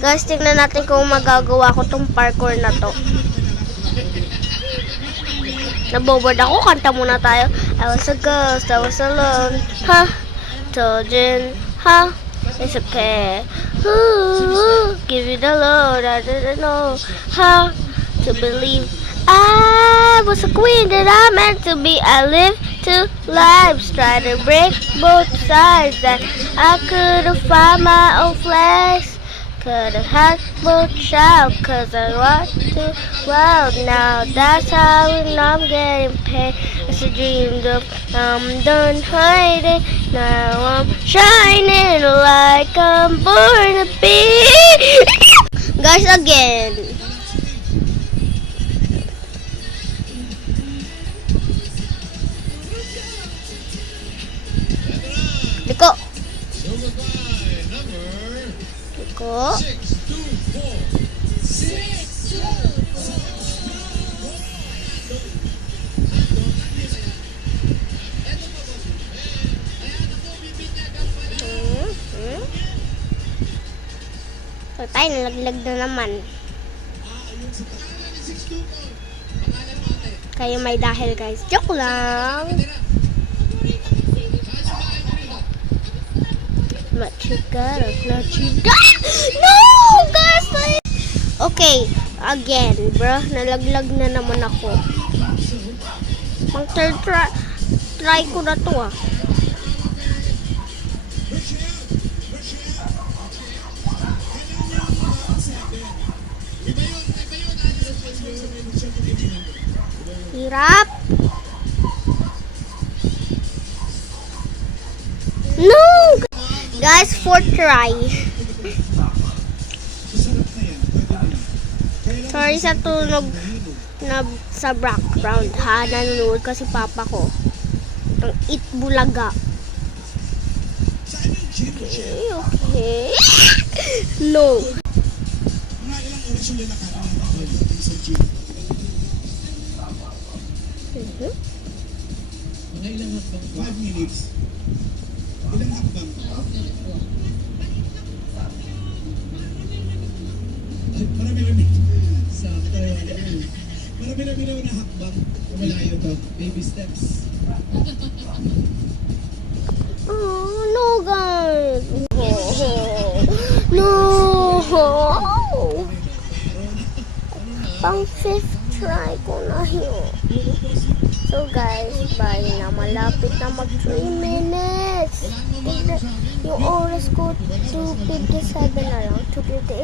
Guys, tingnan natin kung magagawa ko tong parkour na to. Nabobard ako. Kanta muna tayo. I was a ghost, I was alone. Ha? Told you, ha? It's okay. Ooh, give you the Lord. I didn't know how to believe I was a queen that I meant to be. I lived 2 lives, try to break both sides. That I could've found my own flesh. Could've had both child, cause I want to. Well, now that's how I'm getting paid. It's a dream of I'm done hiding. Now I'm shining like I'm born to be. Guys, again. Liko. Liko. So tayo, nalaglag na naman. Kayo may dahil guys. Joke lang. What you got, what you got. No, guys. Okay, again, bro. Nalaglag na naman ako. Pang third try ko na to ah. Hirap. No! Guys, 4th try. Sorry sa tunog na sa background ha. Nanonood kasi papa ko. Ang Itbulaga. Okay, okay. No. Mga ilang hakbang? 5 minutes. Ilang hakbang? Marami-rami. Sakto yan. Marami-rami na hakbang. Malayo to. Baby steps. Oh, no guys. No. Pang 5th try ko na yun. So guys, bye na. Malapit na mag 3 minutes. Tignan, yung oras ko, 2:57 na lang. 2:58